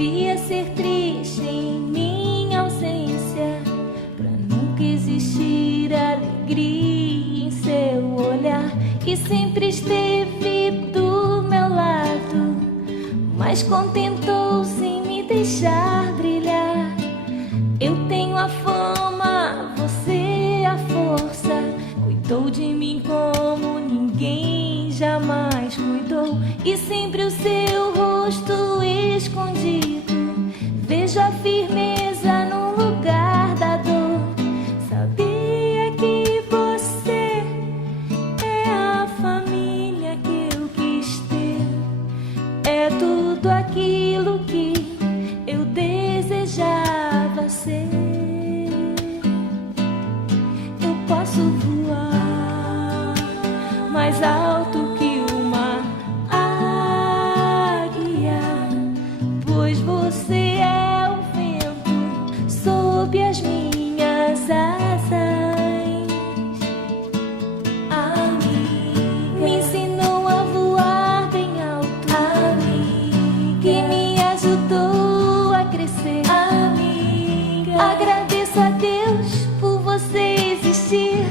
devia ser triste em minha ausência, pra nunca existir alegria em seu olhar. E sempre esteve do meu lado, mas contentou-se em me deixar brilhar. Eu tenho a fama, você a força. Cuidou de mim como ninguém jamais cuidou. E sempre o seu rosto escondido, vejo a firmeza no lugar da dor. Sabia que você é a família que eu quis ter, é tudo aquilo que eu desejava ser. Eu posso voar mais alto que uma águia, pois você é o vento sob as minhas asas. Me ensinou a voar bem alto, que me ajudou a crescer. Agradeço a Deus por você existir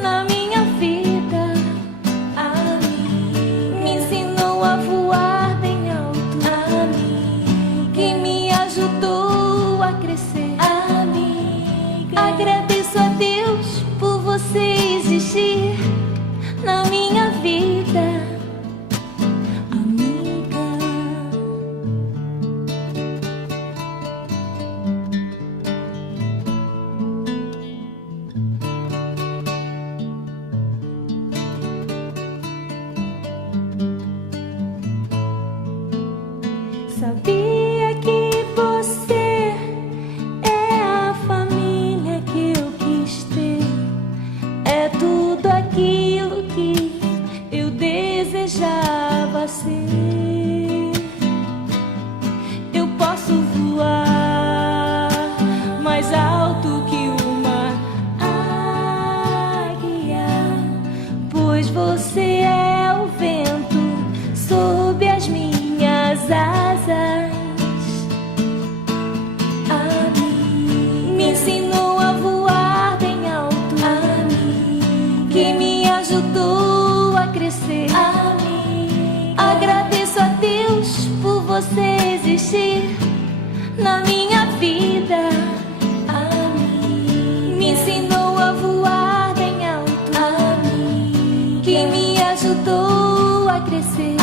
na minha vida. Me ensinou a voar bem alto, que me ajudou a crescer. Agradeço a Deus por você existir na minha vida. Sabia que você é a família que eu quis ter, é tudo aquilo que eu desejava ser. Eu posso voar mais alto que uma águia, pois você é o vento sob as minhas asas. Me ensinou a voar bem alto, que me ajudou a crescer. Agradeço a Deus por você existir na minha vida. Me ensinou a voar bem alto, que me ajudou a crescer.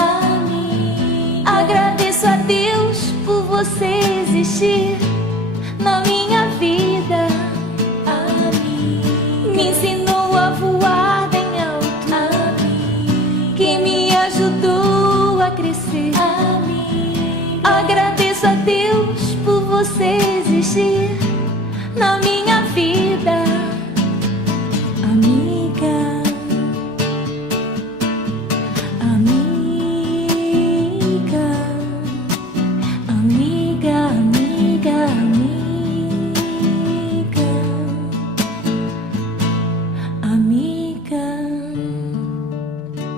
Agradeço a Deus por você existir na minha vida. Me ensinou a voar bem alto, que me ajudou a crescer. Agradeço a Deus por você existir na minha vida, amiga.